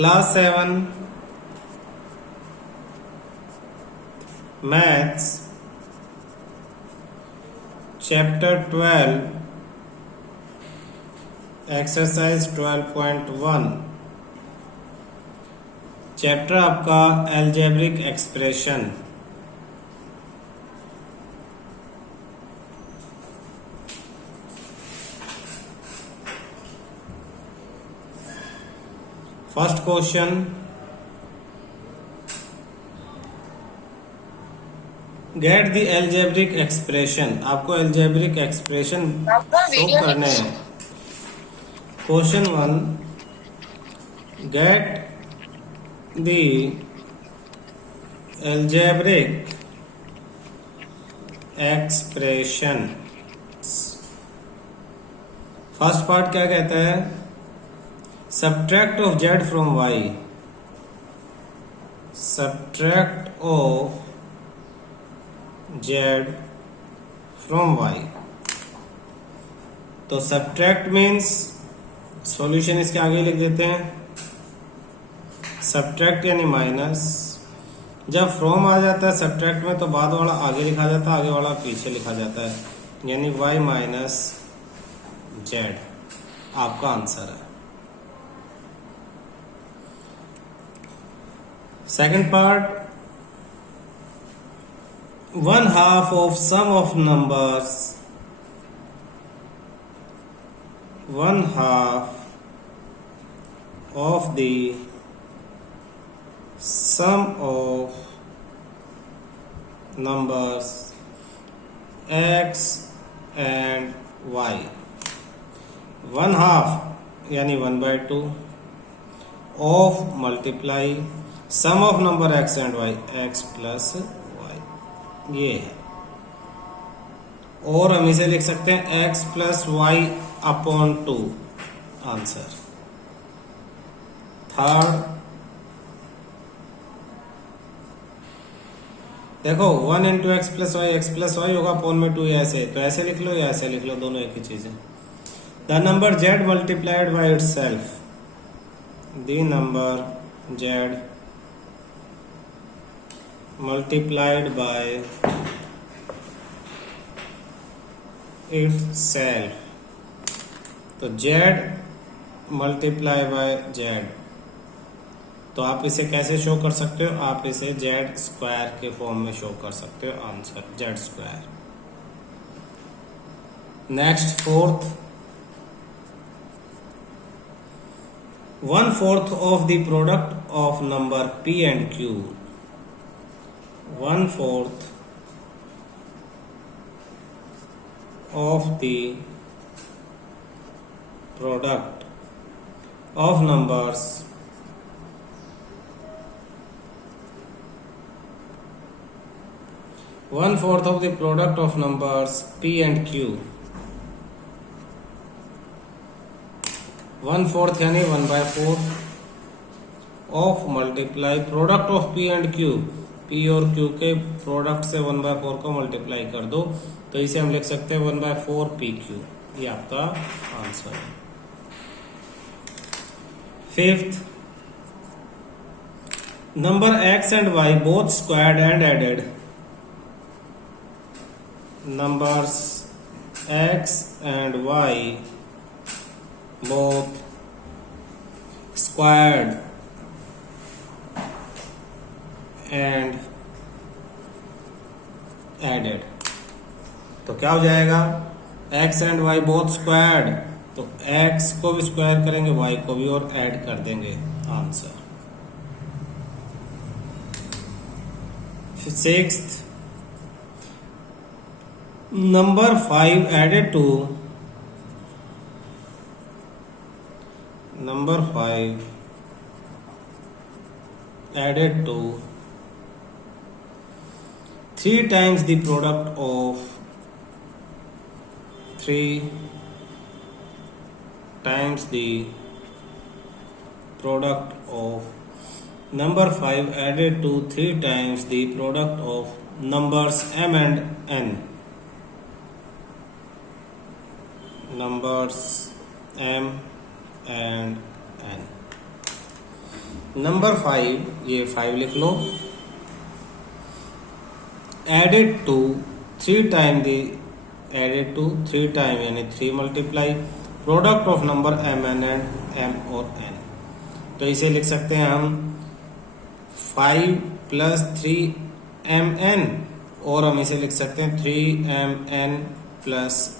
Class 7 maths chapter 12 exercise 12.1 chapter आपका algebraic expression. First question, get the algebraic expression. आपको algebraic expression show करने हैं। Question 1, get the algebraic expression. First part क्या कहता है? Subtract of Z from Y. Subtract of Z from Y. तो subtract means solution इसके आगे लिख देते हैं। सब्ट्रैक्ट यानी माइनस। जब फ्रॉम आ जाता है सब्ट्रैक्ट में तो बाद वाला आगे लिखा जाता है, आगे वाला पीछे लिखा जाता है, यानी वाई माइनस जेड आपका आंसर है। Second part, 1/2 of sum of numbers, 1/2 of the sum of numbers x and y। 1/2 यानी 1/2 of multiply sum of number x and y, x plus y, ये है। और हम इसे लिख सकते हैं x plus Y upon 2 answer. Third, देखो 1 इंटू एक्स प्लस वाई होगा अपॉन में 2, ऐसे तो ऐसे लिख लो या ऐसे लिख लो, दोनों एक ही चीज है। The number z multiplied by itself. The number z multiplied by itself। तो z मल्टीप्लाई बाय z, तो आप इसे कैसे शो कर सकते हो? आप इसे z स्क्वायर के फॉर्म में शो कर सकते हो, answer z square. Next fourth, 1/4 of the product of number p and q। 1/4 of the product of numbers of the product of numbers p and q। 1/4 यानी 1/4 of multiply product of p and q। P और Q के product से 1/4 को multiply कर दो, तो इसे हम लिख सकते हैं 1/4 PQ। ये आपका आंसर है। Fifth, number x and y both squared and added. Numbers x and y both squared and added, तो क्या हो जाएगा? x and y both squared, तो x को भी स्क्वायर करेंगे, y को भी, और ऐड कर देंगे, answer. Sixth, number 5 added to number 5 added to 3 times the product of 3 times the product of number 5 added to 3 times the product of numbers m and n। numbers m and n। Number 5, ये 5 लिख लो। Added to 3 time यानी 3 multiply product of number mn and m और n। तो इसे लिख सकते हैं हम 5 प्लस 3mn, और हम इसे लिख सकते हैं 3mn plus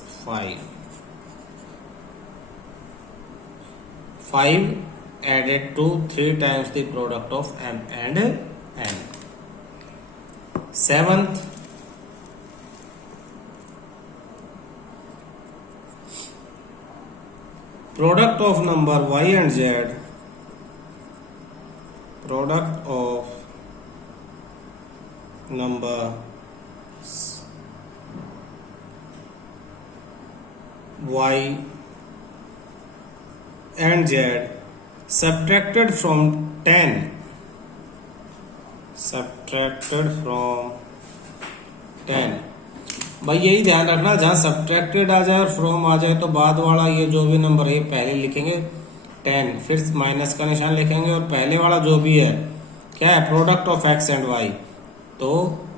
5 added to 3 times the product of m and n। 7th, product of number y and z, product of number y and z subtracted from 10, भाई यही ध्यान रखना, जहां सब्ट्रैक्टेड आ जाए और फ्रॉम आ जाए तो बाद वाला ये जो भी नंबर है पहले लिखेंगे 10, फिर माइनस का निशान लिखेंगे, और पहले वाला जो भी है क्या है, product of X and Y, तो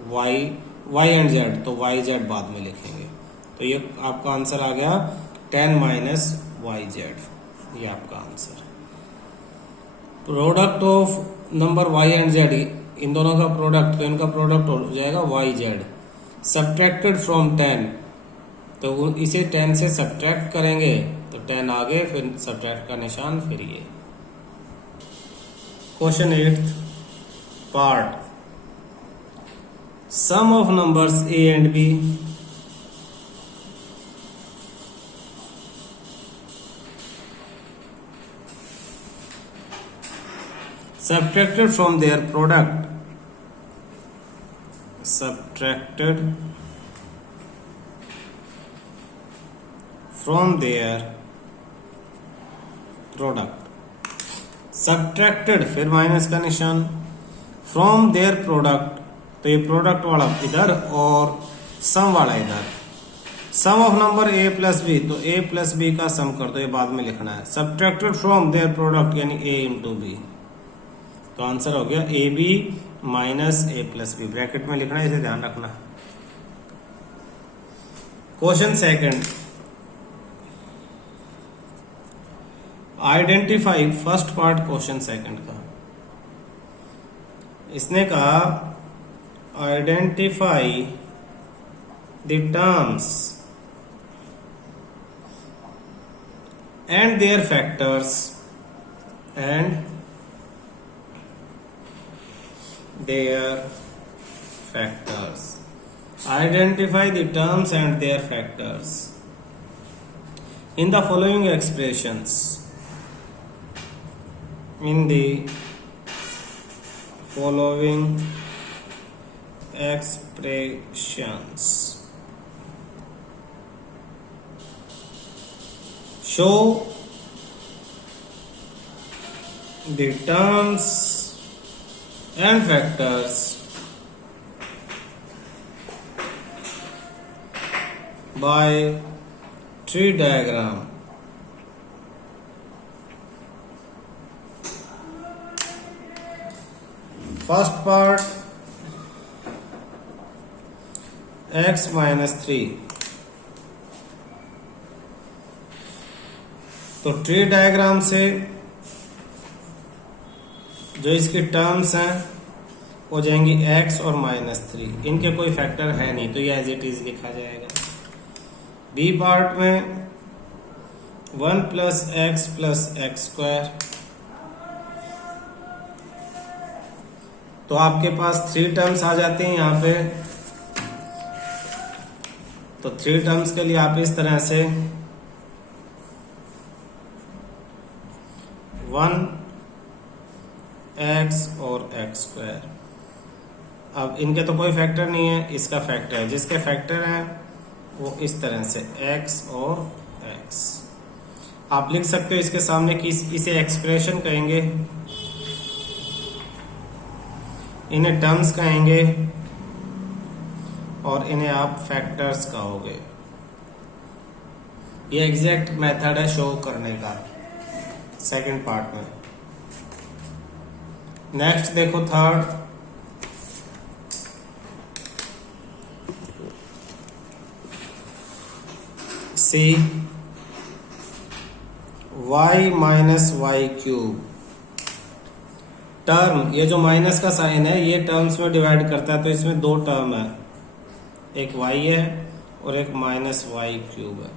वाई एंड जेड, तो वाई जेड बाद में लिखेंगे। तो ये आपका आंसर आ गया 10 माइनस वाई जेड, ये आपका answer. Product of number Y and Z, इन दोनों का प्रोडक्ट, तो इनका प्रोडक्ट हो जाएगा वाई जेड। सब्ट्रैक्टेड फ्रॉम 10, तो इसे 10 से सब्ट्रैक्ट करेंगे तो 10 आगे, फिर सब्ट्रैक्ट का निशान, फिर ये। Question 8th part, sum of numbers a and b subtracted from their product, subtracted from their product, subtracted फिर माइनस का निशान, from their product, तो ये प्रोडक्ट वाला इधर और सम वाला इधर। Sum of number a plus B, तो a प्लस बी का सम कर दो, ये बाद में लिखना है। subtracted from their product यानी a इंटू बी, तो आंसर हो गया A B minus A plus B, bracket में लिखना है, इसे ध्यान रखना। Question 2nd, identify, first part question 2nd का, इसने कहा identify the terms and their factors Identify the terms and their factors in the following expressions. In the following expressions, show the terms and factors by tree diagram. First part, x minus 3, तो tree diagram से जो इसके terms हैं हो जाएंगी x और -3, इनके कोई फैक्टर है नहीं, तो ये एज इट इज लिखा जाएगा। बी पार्ट में 1 प्लस एक्स स्क्वायर, तो आपके पास 3 टर्म्स आ जाते हैं यहाँ पे, तो 3 टर्म्स के लिए आप इस तरह से 1x और x स्क्वायर, अब इनके तो कोई फैक्टर नहीं है, इसका फैक्टर है, जिसके फैक्टर है वो इस तरह से x और x। आप लिख सकते हो इसके सामने कि इसे एक्सप्रेशन कहेंगे, इन्हें टर्म्स कहेंगे, और इन्हें आप फैक्टर्स कहोगे। ये एग्जैक्ट मेथड है शो करने का सेकंड पार्ट में। नेक्स्ट देखो third, C y minus Y cube. Term, ये जो माइनस का साइन है ये टर्म्स में डिवाइड करता है, तो इसमें दो टर्म है, एक y है और एक माइनस वाई क्यूब है।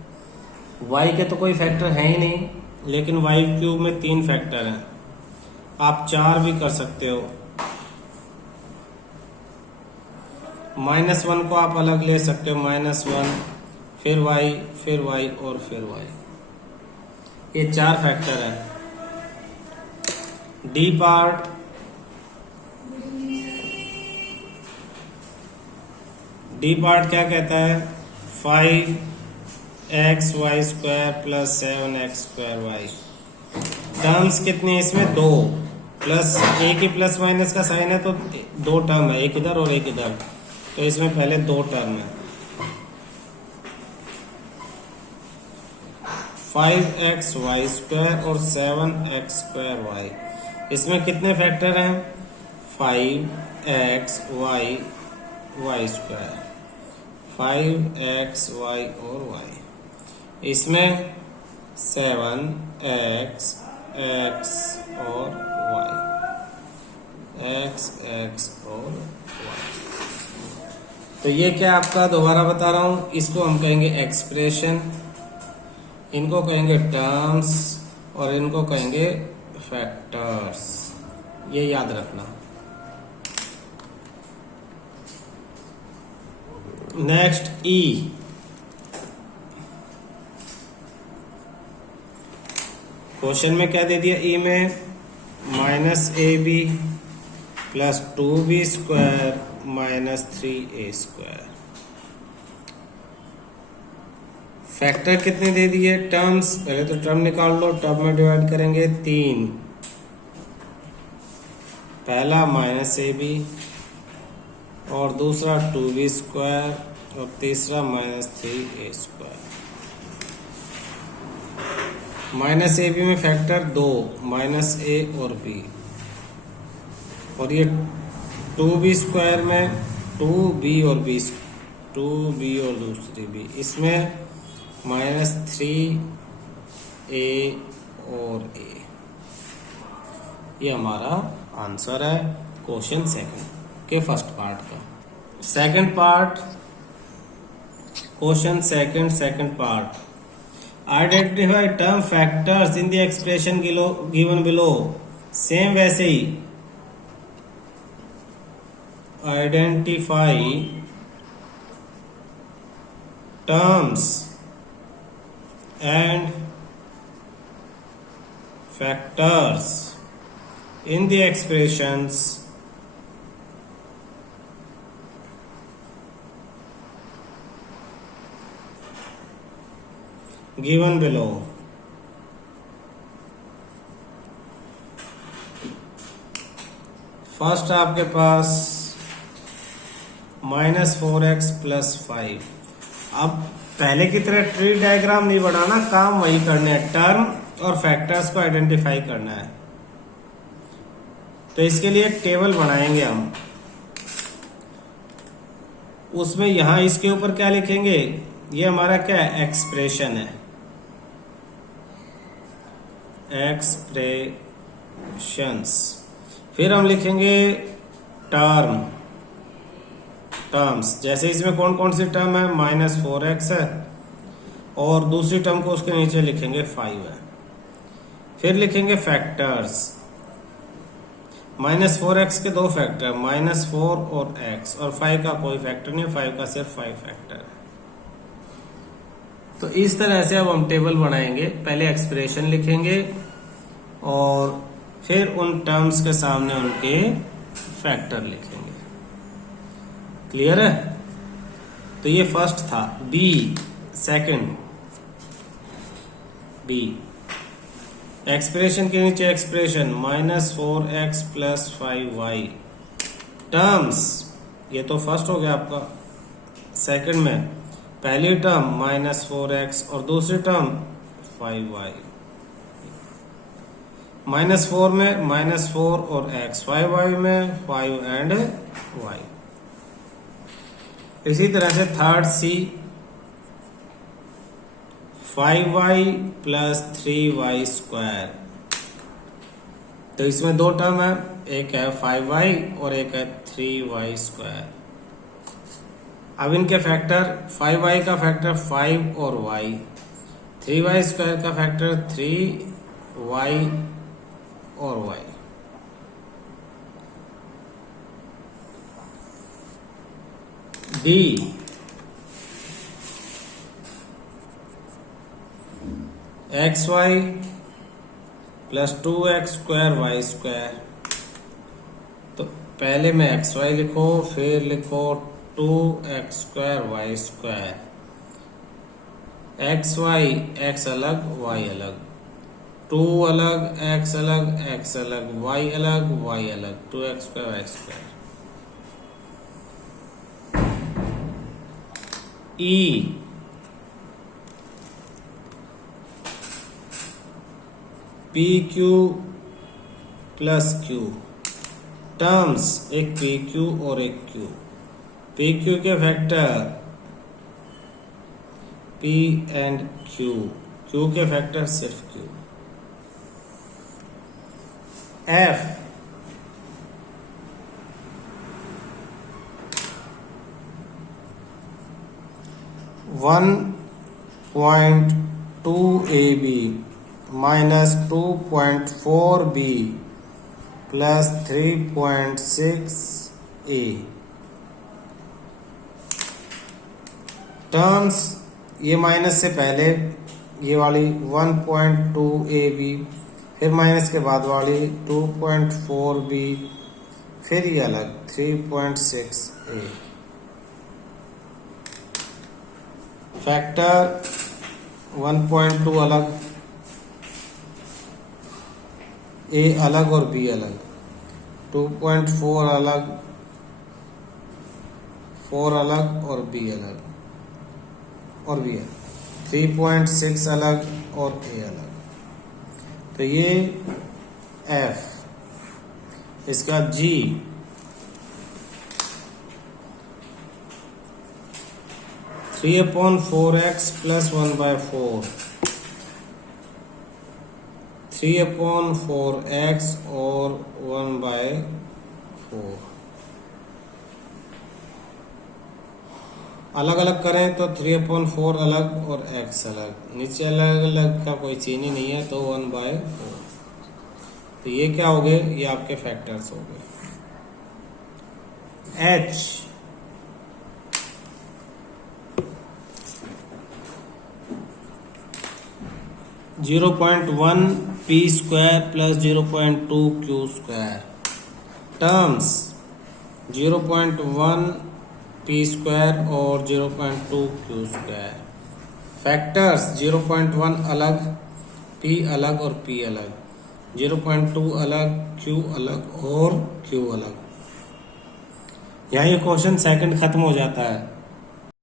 y के तो कोई फैक्टर है ही नहीं, लेकिन y क्यूब में 3 फैक्टर हैं, आप 4 भी कर सकते हो। -1 को आप अलग ले सकते हो, -1, फिर y, फिर y और फिर y, ये 4 फैक्टर है। डी पार्ट, क्या कहता है, 5xy² प्लस 7x²y। टर्म्स कितनी है इसमें, 2, प्लस एक ही प्लस माइनस का साइन है तो 2 टर्म है, एक इधर और एक इधर, तो इसमें पहले 2 टर्म है। 5xy² और 7x²y, इसमें कितने फैक्टर हैं, 5xy, y², 5xy और y, इसमें 7x, x और y, x और y। तो ये क्या आपका, दोबारा बता रहा हूं, इसको हम कहेंगे एक्सप्रेशन, इनको कहेंगे टर्म्स और इनको कहेंगे फैक्टर्स, ये याद रखना। नेक्स्ट ई, क्वेश्चन में क्या दे दिया, ई में -ab plus 2b² minus 3a²। Factor कितने दे दिए, टर्म्स, पहले तो टर्म निकाल लो, टर्म में डिवाइड करेंगे 3, पहला -ab और दूसरा 2b² और तीसरा -3a²। -ab में फैक्टर 2, -a और b, और ये 2b² में 2b और b, 2b और दूसरी b, इसमें -3a और a। ये हमारा आंसर है क्वेश्चन सेकंड के फर्स्ट पार्ट का। Second part, question second part, identify term factors in the expression given below. Same वैसे ही, identify terms and factors in the expressions given below। First आपके पास -4x + 5। अब पहले की तरह ट्री डायग्राम नहीं बनाना, काम वही करने हैं, टर्म और फैक्टर्स को आइडेंटिफाई करना है। तो इसके लिए एक टेबल बनाएंगे हम, उसमें यहां इसके ऊपर क्या लिखेंगे, ये हमारा क्या है, एक्सप्रेशन है, एक्सप्रेशंस। फिर हम लिखेंगे टर्म्स, जैसे इसमें कौन कौन सी टर्म है, -4x है और दूसरी टर्म को उसके नीचे लिखेंगे 5 है। फिर लिखेंगे फैक्टर्स, -4x के 2 फैक्टर, -4 और x, और 5 का कोई फैक्टर नहीं, 5 का सिर्फ 5 फैक्टर है। तो इस तरह से अब हम टेबल बनाएंगे, पहले एक्सप्रेशन लिखेंगे और फिर उन टर्म्स के सामने उनके फैक्टर लिखेंगे। क्लियर है? तो ये फर्स्ट था। बी, सेकंड, बी, एक्सप्रेशन के नीचे एक्सप्रेशन -4x + 5y। टर्म्स, ये तो फर्स्ट हो गया आपका। सेकंड में पहली टर्म -4x और दूसरी टर्म 5y। -4 में -4 और x, 5y में 5 एंड y। इसी तरह से third C 5y plus 3y square. तो इसमें दो टर्म है, एक है 5y और एक है 3y स्क्वायर। अब इनके फैक्टर 5y का फैक्टर 5 और y, 3y स्क्वायर का फैक्टर 3y और y। D xy plus 2x square y square. तो पहले में xy लिखो, फिर लिखो 2x square y square. xy, x अलग y अलग, 2 अलग x अलग x अलग, y अलग y अलग, 2x square y square. E P Q plus Q. Terms एक पी क्यू और एक क्यू। पी क्यू के factor P and Q, Q के फैक्टर सिर्फ Q. F 1.2 AB minus 2.4 B plus 3.6 A। Terms ये minus से पहले ये वाली 1.2 AB, फिर माइनस के बाद वाली 2.4 B, फिर ये अलग 3.6 A। फैक्टर 1.2 अलग, A अलग और B अलग, 2.4 अलग, 4 अलग और B अलग और B अलग, 3.6 अलग और A अलग। तो ये F। इसका G 3/4x प्लस 1/4, 3/4x और 1/4। अलग अलग करें तो 3/4 अलग और x अलग, नीचे अलग अलग का कोई चीज ही नहीं है तो 1/4। तो ये क्या हो गए, ये आपके फैक्टर्स हो गए। h 0.1 p square plus 0.2 q square. Terms 0.1 p square और 0.2 q स्क्वायर। फैक्टर्स 0.1 अलग, p अलग और p अलग, 0.2 अलग, q अलग और q अलग। यहाँ ये क्वेश्चन सेकंड खत्म हो जाता है।